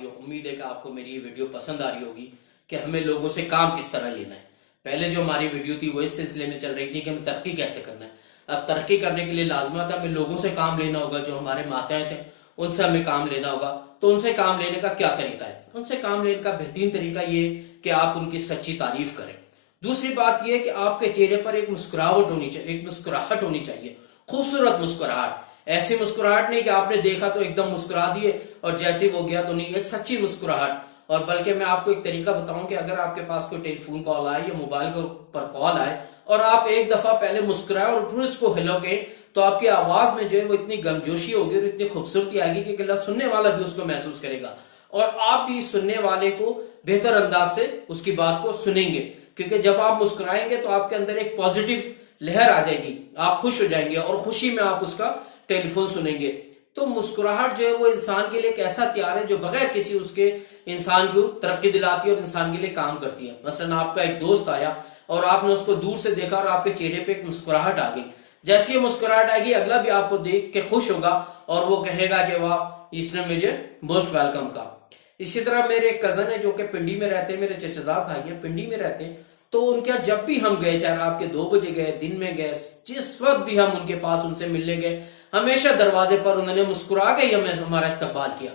بھائیوں، امید ہے کہ آپ کو میری یہ ویڈیو پسند آ رہی ہوگی کہ ہمیں لوگوں سے کام کس طرح لینا ہے۔ پہلے جو ہماری ویڈیو تھی وہ اس سلسلے میں چل رہی تھی کہ ہمیں ترقی کیسے کرنا ہے۔ اب ترقی کرنے کے لیے لازمات ہے ہمیں لوگوں سے کام لینا ہوگا، جو ہمارے ماتحت ہیں ان سے ہمیں کام لینا ہوگا۔ تو ان سے کام لینے کا کیا طریقہ ہے؟ ان سے کام لینے کا بہترین طریقہ یہ کہ آپ ان کی سچی تعریف کریں۔ دوسری بات یہ کہ آپ کے چہرے پر ایک مسکراہٹ ہونی چاہیے، خوبصورت مسکراہٹ۔ ایسی مسکراہٹ نہیں کہ آپ نے دیکھا تو ایک دم مسکرا دیے اور جیسے وہ گیا تو نہیں، ایک سچی مسکراہٹ۔ اور بلکہ میں آپ کو ایک طریقہ بتاؤں کہ اگر آپ کے پاس کوئی ٹیلی فون کال آئے یا موبائل پر کال آئے اور آپ ایک دفعہ پہلے مسکرائے اور پھر اس کو ہیلو کہیں، تو آپ کی آواز میں جو ہے وہ اتنی گرمجوشی ہوگی اور اتنی خوبصورتی آئے گی کہ اللہ سننے والا بھی اس کو محسوس کرے گا، اور آپ بھی سننے والے کو بہتر انداز سے اس کی بات کو سنیں گے۔ کیونکہ جب آپ مسکرائیں گے تو آپ کے اندر ایک پازیٹیو لہر آ جائے گی، آپ خوش ہو جائیں گے اور خوشی میں آپ اس کا ٹیلی فون سنیں گے۔ تو مسکراہٹ جو ہے وہ انسان کے لیے ایک ایسا ہتھیار ہے جو بغیر کسی اس کے انسان کو ترقی دلاتی ہے اور انسان کے لیے کام کرتی ہے۔ مثلا آپ کا ایک دوست آیا اور آپ نے اس کو دور سے دیکھا اور آپ کے چہرے پہ ایک مسکراہٹ آ گئی، جیسی یہ مسکراہٹ آئے گی اگلا بھی آپ کو دیکھ کے خوش ہوگا اور وہ کہے گا کہ واہ، اس نے مجھے موسٹ ویلکم کہا۔ اسی طرح میرے ایک کزن ہے جو کہ پنڈی میں رہتے ہیں، میرے چچزاد بھائی ہیں پنڈی میں رہتے ہیں، تو ان کے جب بھی ہم گئے، چاہے رات کے 2 بجے گئے، دن میں گئے، جس وقت بھی ہم ان کے پاس ان سے ملنے گئے، ہمیشہ دروازے پر انہوں نے مسکرا کے ہی ہمارا استقبال کیا۔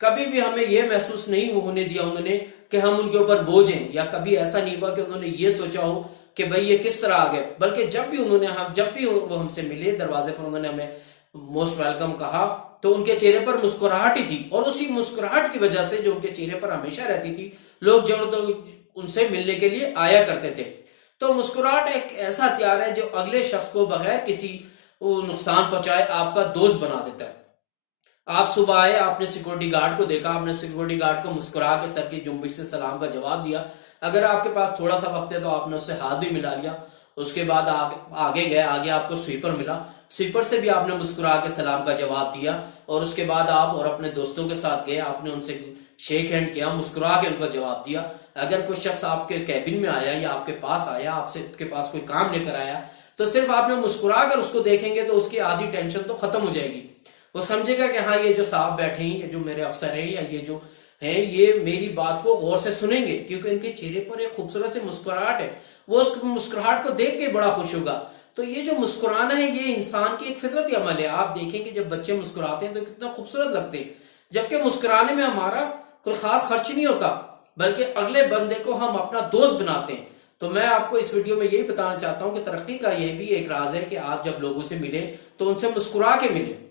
کبھی بھی ہمیں یہ محسوس نہیں ہونے دیا انہوں نے کہ ہم ان کے اوپر بوجھ ہیں، یا کبھی ایسا نہیں ہوا کہ انہوں نے یہ سوچا ہو کہ بھئی یہ کس طرح آ گئے، بلکہ جب بھی وہ ہم سے ملے دروازے پر انہوں نے ہمیں موسٹ ویلکم کہا تو ان کے چہرے پر مسکراہٹ ہی تھی، اور اسی مسکراہٹ کی وجہ سے جو ان کے چہرے پر ہمیشہ رہتی تھی، لوگ ان سے ملنے کے لیے آیا کرتے تھے۔ تو مسکراہٹ ایک ایسا ہتھیار ہے جو اگلے شخص کو بغیر کسی نقصان پہنچائے آپ کا دوست بنا دیتا ہے۔ آپ صبح آئے، آپ نے سیکورٹی گارڈ کو دیکھا، آپ نے سیکورٹی گارڈ کو مسکرا کے سر کی جنبش سے سلام کا جواب دیا۔ اگر آپ کے پاس تھوڑا سا وقت ہے تو آپ نے اس سے ہاتھ بھی ملا لیا۔ اس کے بعد آگے گئے، آگے آپ کو سویپر ملا، سویپر سے بھی آپ نے مسکرا کے سلام کا جواب دیا، اور اس کے بعد آپ اور اپنے دوستوں کے ساتھ گئے، آپ نے ان سے شیک ہینڈ کیا، مسکرا کے ان کا جواب دیا۔ اگر کوئی شخص آپ کے کیبن میں آیا یا آپ کے پاس آیا، آپ کے پاس کوئی کام لے کر آیا، تو صرف آپ نے مسکرا کر اس کو دیکھیں گے تو اس کی آدھی ٹینشن تو ختم ہو جائے گی۔ وہ سمجھے گا کہ ہاں یہ جو صاحب بیٹھے ہیں، یہ جو میرے افسر ہیں، یا یہ جو ہیں، یہ میری بات کو غور سے سنیں گے، کیونکہ ان کے چہرے پر ایک خوبصورت سی مسکراہٹ ہے۔ وہ اس مسکراہٹ کو دیکھ کے بڑا خوش ہوگا۔ تو یہ جو مسکرانا ہے یہ انسان کی ایک فطرتی عمل ہے۔ آپ دیکھیں کہ جب بچے مسکراتے ہیں تو کتنا خوبصورت لگتے ہیں، جبکہ مسکرانے میں ہمارا کوئی خاص خرچ نہیں ہوتا، بلکہ اگلے بندے کو ہم اپنا دوست بناتے ہیں۔ تو میں آپ کو اس ویڈیو میں یہی بتانا چاہتا ہوں کہ ترقی کا یہ بھی ایک راز ہے کہ آپ جب لوگوں سے ملیں تو ان سے مسکرا کے ملیں۔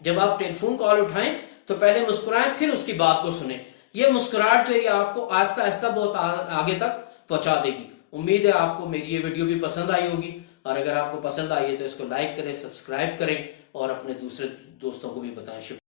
جب آپ ٹیلی فون کال اٹھائیں تو پہلے مسکرائیں، پھر اس کی بات کو سنیں۔ یہ مسکراہٹ جو ہے آپ کو آہستہ آہستہ بہت آگے تک پہنچا دے گی۔ امید ہے آپ کو میری یہ ویڈیو بھی پسند آئی ہوگی، اور اگر آپ کو پسند آئی ہے تو اس کو لائک کریں، سبسکرائب کریں اور اپنے دوسرے دوستوں کو بھی بتائیں۔ شکریہ۔